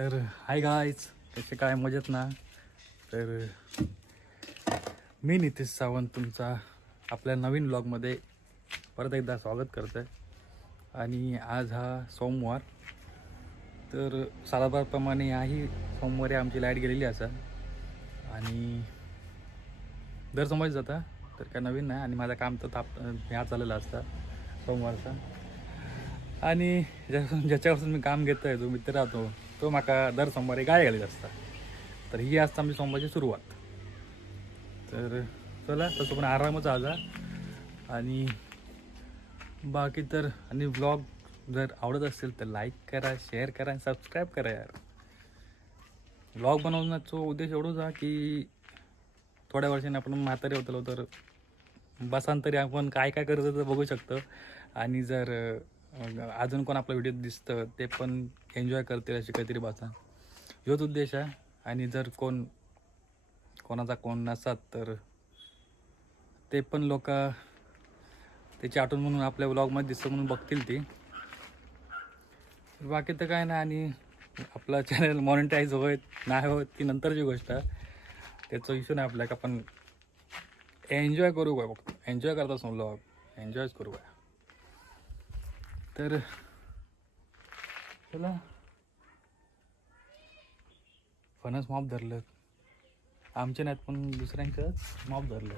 तर hi guys, कसे काय मजेत ना. तर मी नितीश सावंत तुमचा आपल्या नवीन ब्लॉगमध्ये परत एकदा स्वागत करतो आहे. आणि आज हा सोमवार, तर सालाबारप्रमाणे याही सोमवारी आमची लाईट गेलेली असा आणि दर सोमवारी जाता तर काय नवीन नाही. आणि माझं काम तर ह्या चाललेलं असतं सोमवारचा. आणि ज्याच्यापासून मी काम घेतो आहे, जो मित्र राहतो तो माका दर सोमवारी गाय घालीत असता. तर ही असता आमची सोमवारची सुरुवात. तर चला तसं पण आरामच आज. आणि बाकी तर आणि व्लॉग जर आवडत असेल तर लाईक करा, शेअर करा आणि सबस्क्राईब करा यार. व्लॉग बनवण्याचा उद्देश एवढंच आहे की थोड्या वर्षांनी आपण म्हातारे होतो तर बसांतरी आपण काय काय करतो तर बघू शकतो. आणि जर अजून कोण आपला व्हिडिओ दिसतं ते पण एन्जॉय करतील अशी काहीतरी बसा, ह्योच उद्देश आहे. आणि जर कोणाचा कोण नसतात तर ते पण लोक त्याची आठवण म्हणून आपल्या व्लॉगमध्ये दिसतं म्हणून बघतील ती. बाकी तर काय नाही. आणि आपला चॅनल मॉनिटाईज होत नाही होत ती नंतरची गोष्ट आहे, त्याचा इश्यू नाही आपल्या. का पण एन्जॉय करू काय, बघतो एन्जॉय करत असं व्लॉग एन्जॉयच करू काय. तर चला, फणस माप धरलं आमचे नाहीत पण दुसऱ्यांचंच माप धरलं.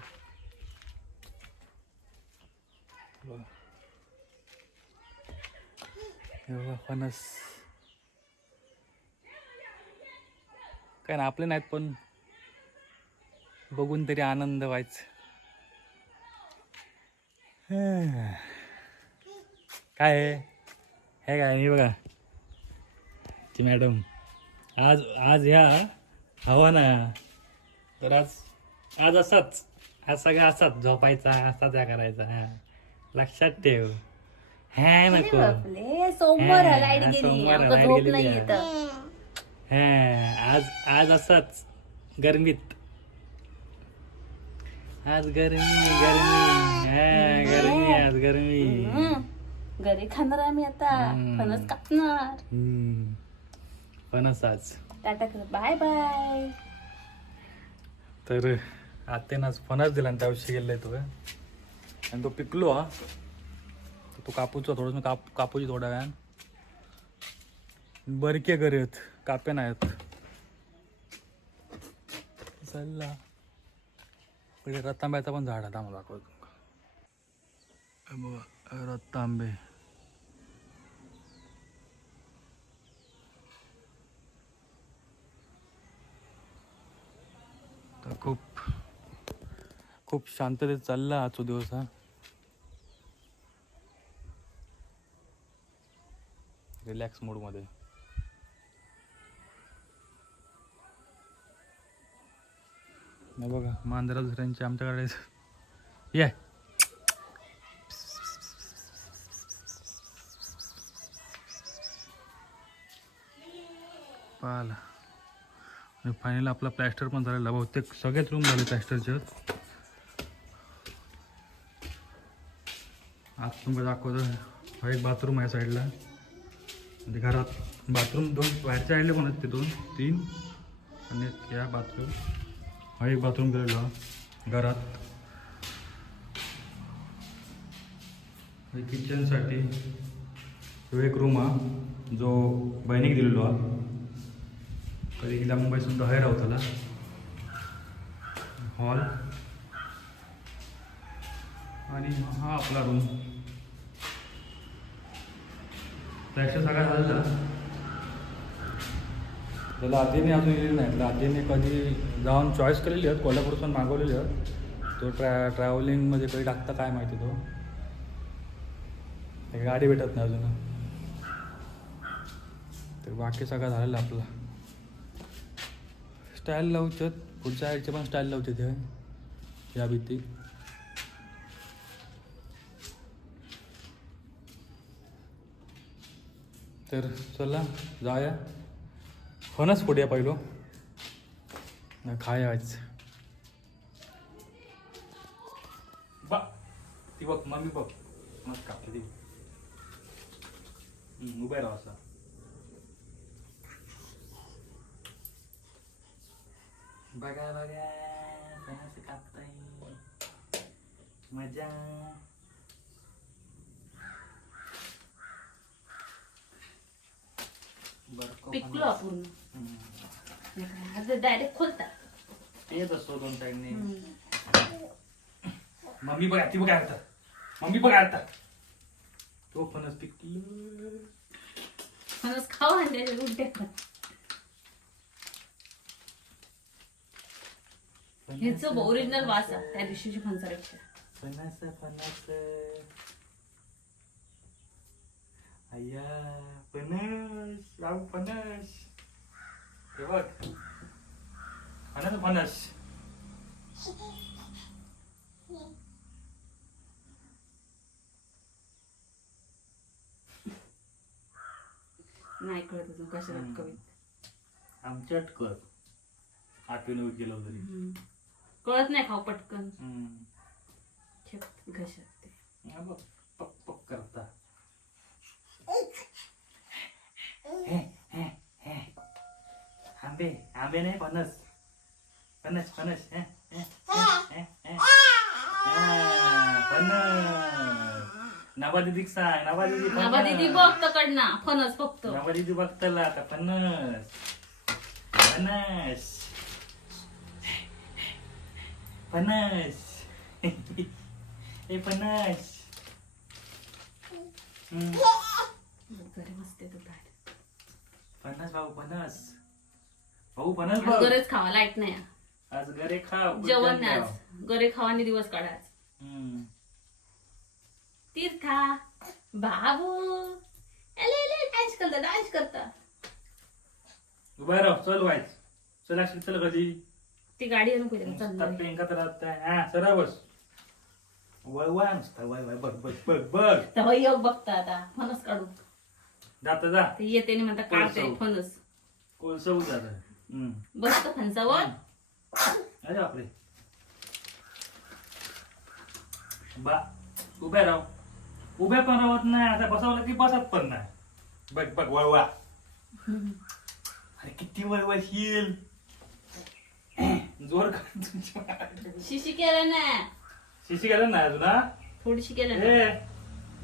बघा फणस काय ना आपले नाहीत पण बघून तरी आनंद व्हायचं. काय आहे हे काय नाही बघा ती मॅडम आज आज ह्या हवा ना. तर आज असाच, आज सगळं असाच झोपायचा, असाच या करायचा. हा लक्षात ठेव. हा नको सोमवार लाईट गेली, सोमवार आमका लाईट झोप गेलेली नाही आहे. येत. हा आज असाच गरमीत. आज गरमी गरमी गरमी आज गरमी. घरी खाणार आम्ही आता, फणस कापणार. फणस आज टाटा कर, बाय बाय. तर आत्यानं आज फणस दिला आणि त्या दिवशी गेलाय तो. आणि तो पिकलो हा, तो कापूचा थोडंसं कापूची थोड्या वेळान. बरके घरी आहेत, कापे नाहीत. चला पुढे रतांब्याचा पण झाड आहे, आम्हाला दाखवतो बघा रतांबे. तर खूप शांततेत चालला आजचा दिवस हा. रिलॅक्स मूडमध्ये. नाही बघा मांजरा दुसऱ्यांची आमच्याकडे ये पाहिला. आणि फायनल आपला प्लॅस्टर पण झालेला, बहुतेक सगळेच रूम झाले प्लॅस्टरचे. आज तुम्हाला दाखवतो, हा एक बाथरूम आहे साईडला. म्हणजे घरात बाथरूम दोन बाहेरच्या साईडले पण आहेत, ते 2-3 आणि या बाथरूम. हा एक बाथरूम केलेला घरात. किचनसाठी तो एक रूम हा जो बहिणीक दिलेलो हा. कधी गेला मुंबईसून बाहेर आहोत त्याला. हॉल आणि हा आपला रूम. प्लॅस्टर सगळा झालेला. त्याला आधीने अजून येईल नाही, त्याला आधीने कधी जाऊन चॉईस केलेली आहेत, कोल्हापूरपासून मागवलेली आहेत. तो ट्रॅव्हलिंगमध्ये कधी टाकता काय माहिती, तो गाडी भेटत नाही अजून. तर बाकी सगळं झालेलं आपलं. स्टाईल लावतात पुढच्या साईडचे पण स्टाईल लावतात हे या भीती. तर चला जाऊया, फणस फोडूया पहिलो ना खायच. बा ती बघ मम्मी बघ मस्त कापते ती. उभा राहा असा. बघा बघा फणस कापताय मजा. पिकलो आपण डायरेक्ट खोलता येत असतो दोन साईडने. मम्मी बघा ती बघा आता, मम्मी बघा आता तो फणस पिकलो. फणस खाऊ आणि त्याचे उलटे कर. ह्याच ओरिजिनल वास आहे त्या दिवशीची फणसापेक्षा. फणस फणस अय्या फणस राव फणस. हे बघ फणस फणस. नाही कळत अजून कशाला कवी. आमच्यात कर 8 9 किलो तरी कळत नाही खाऊ पटकन. खेप घशात ते हा बघ पक पक करता. आंबे आंबे नाही फणस फणस फणस. फणस नवा दिदी सांग. नवा दिदी नवा दीदी बघ तकडना फणस फक्त. नवा दिदी बघताला आता फणस फणस फणस. ए फणस. घरी मस्त येतो बाहेर. फणस भाऊ फणस भाऊ फणस बघ. गरज खावा लाईट नाही आज घरे खा जेवण नाही आज. गरे खावानी दिवस काढायच. तीर्था बाबू डान्स करता डान्स करता. उभा राह चल व्हायच. चल अशी चल कधी ती गाडी आणून कुठे चालली. पेंका तर हा सरा बस. वळवा नुसता वळ वळ बघ बघ बघ बघ. तेव्हा योग बघता आता फणस काढू. जाता जा ते येते आणि म्हणता काढते फणस. कोळसं जात. बसत फणसावर. अरे बापरे. बा उभ्या राह. उभ्या पण राहत नाही. आता बसवलं की बसत पण नाही. बघ बघ वळवा. अरे किती वळवशील. जोर कर. शिशी केलं ना. शिशी गेलं नाही अजून हा. थोडीशी केलं ना. ए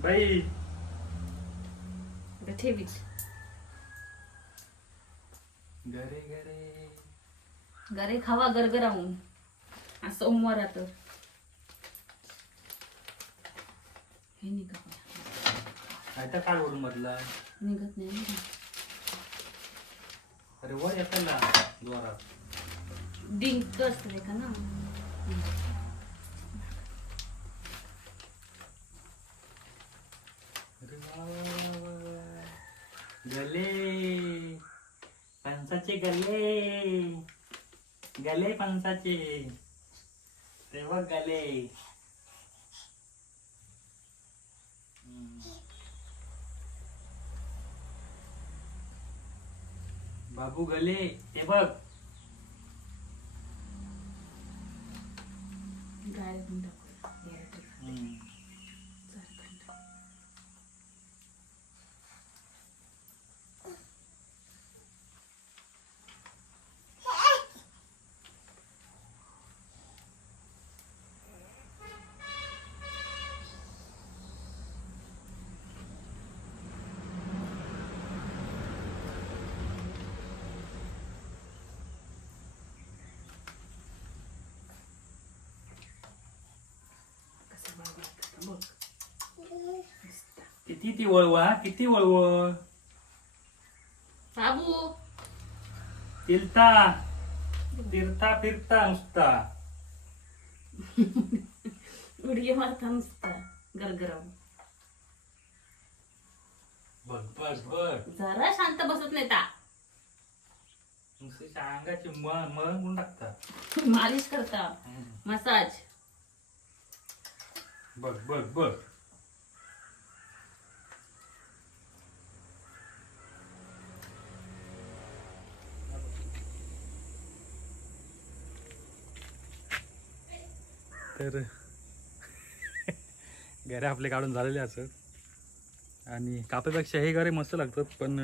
बाई ठेवीच. गरे गरे गरे खावा गरगरावून. आज सोमवार आता हे निघत नाही. आता काय ओढून मधला निघत नाही. अरे वर येतं ना जोरात. डिंक असते का ना. गले फणसाचे गले गले फणसाचे. तेव्हा गले. बाबू गले ते बघ. गाडी पण टाकू. किती ती वळवा किती वळव. बाबू तिरता तिरता फिरता नुसता. उडगी मारता नुसता गरगरावून. बघ बघ बघ. जरा शांत बसत नाही ता. नुसती अंगाची मळून टाकतात. मालिश करता मसाज. बघ बघ बघ. तर गरे आपले काढून झालेले असत आणि कापेपेक्षा हे गरे मस्त लागतात. पण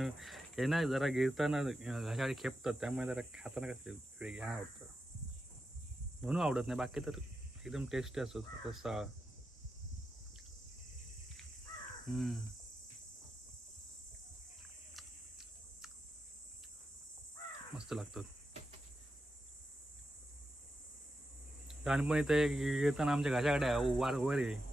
हे ना जरा गिळताना घशाळी खेपतात त्यामुळे जरा खाताना कसं घ्या होतं. म्हणून आवडत नाही, बाकी तर एकदम टेस्टी असतो रस्सा. मस्त लागतं. लहानपणी ते येताना आमच्या घशाकडे वार वर आहे.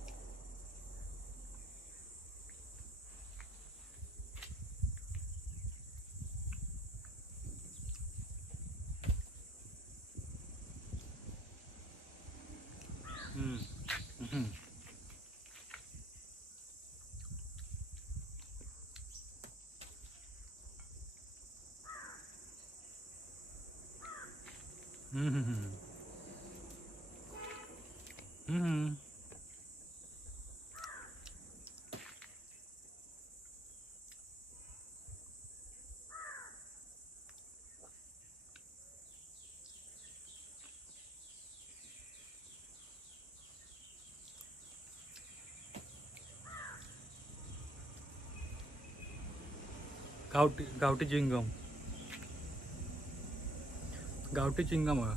गावठी चिंगम. गावठी चिंगम आहे.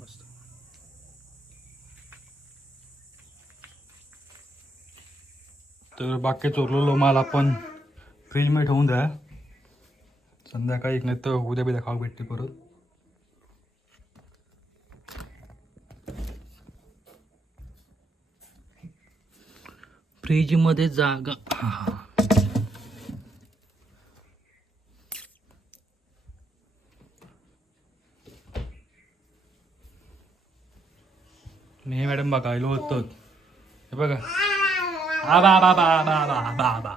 मस्त. तर बाकी चोरलेलो माल आपण फ्रीजमध्ये ठेवून द्या, संध्याकाळी नाही तर उद्या बिद्या खाऊ भेटते परत. फ्रीजमध्ये जागा. हे मॅडम बघा आलो होतं, हे बघा. आबा बाबा बाबा बाबा.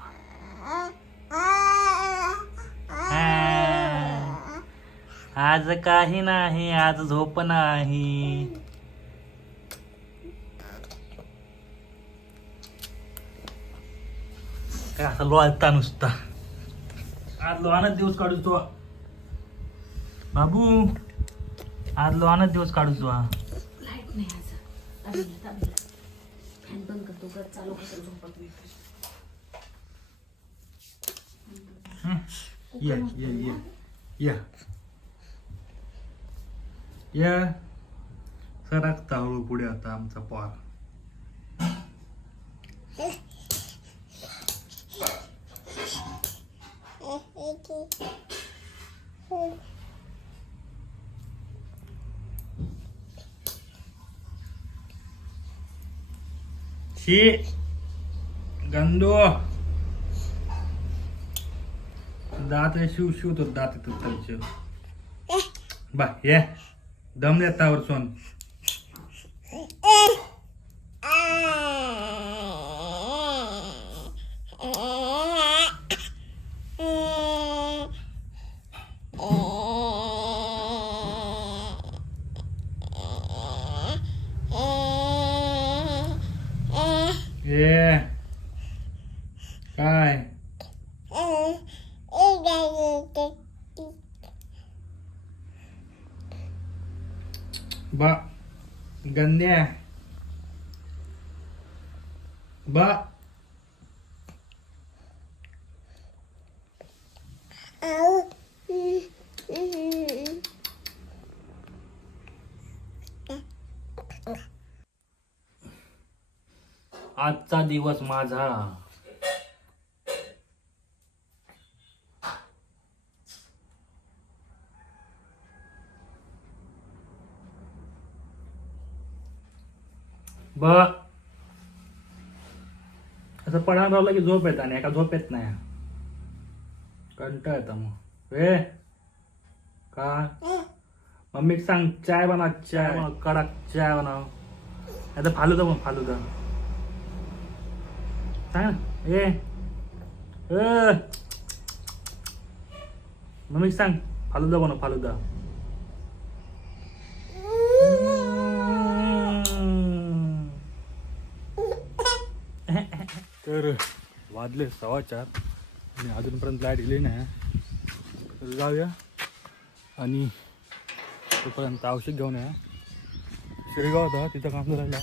आज काही नाही, आज झोप नाही. काय असं लोळता नुसता. आज लोहानच दिवस काढू तो बाबू, आज लोहानच दिवस काढू तो. लाईट नाही आज. दाबीला. फॅन बंद करतो, घर चालू करतो, झोपत नाही. या सरकता हळू पुढे आता आमचा पार. शी गंदो दात शिव शिव तो दात येतो बा. ये दम देता वरसून. ये काय बा गन्या बा. आजचा दिवस माझा. ब असं पडा राहिलं की झोप येत आणि एका झोप येत नाही, कंटाळ येतं मग. वे का मम्मी सांग चाय बनव, चाय बनव, कडक चाय बनव. आता फालुदा मग फालुदा सांग. ए मम्मी सांग फालुदा बनव, फालुदा. तर वाजले 4:15 आणि अजूनपर्यंत लाईट गेली नाही. तर जाऊया आणि तोपर्यंत औषध घेऊन या. शिरगाव होता तिथं काम करायला.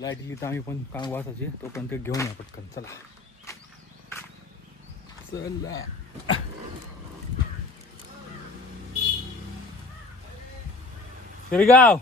लाईट गेली तर आम्ही पण काम वाचायची तोपर्यंत घेऊन या पटकन. चला चला. शिरगाव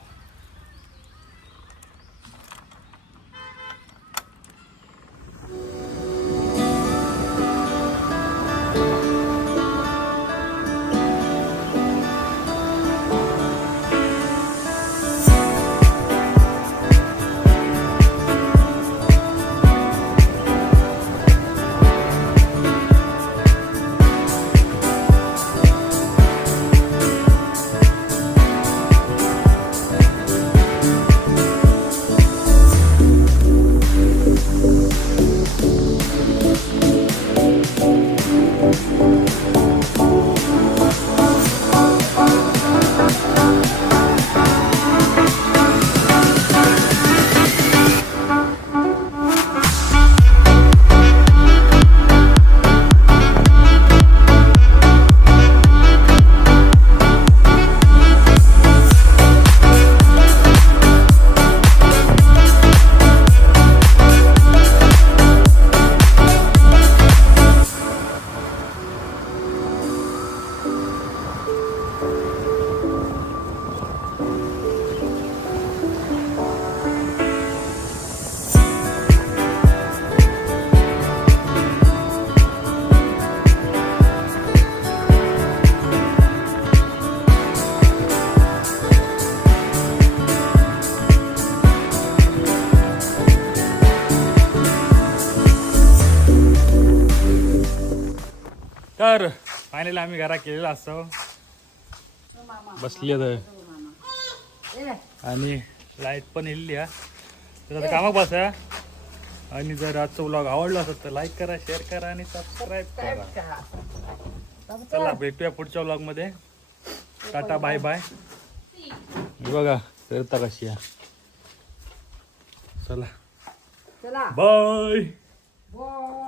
तर फायनली आम्ही घरा केलेला असतो बसले आणि लाईट पण येईल या तर आता कामाक बसा. आणि जर आजचा व्लॉग आवडला असेल तर लाईक करा, शेअर करा आणि सबस्क्राईब करा. चला भेटूया पुढच्या व्लॉग मध्ये. Tata bye bye. बघा करता कशी आहे. चला चला बाय. बाय.